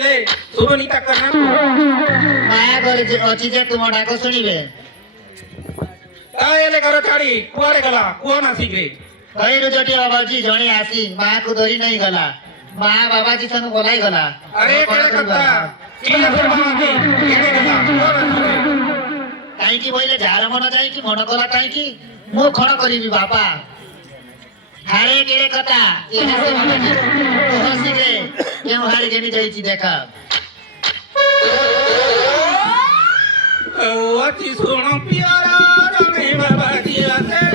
ले सुरुनीता करना माया करे अछि जे तुम डाक सुनिबे तायले घर छाड़ी कुआड़े गला कोन आसीगे कहिरु जटी बाबाजी जणे आसी मां को धरी नहीं गला मां बाबाजी संग बोलाई गला अरे केड़े कत्ता किया से बाबाजी केड़े गला कोन आसीगे काई की बोले झार मन जाई की मन कला काई की मु खण करिबी बापा हारे केड़े कथा ये से बाबाजी हसी गे केउ हार गेनी जाई छी देखा ओ अति सुनो प्यारा रे बाबाजी आते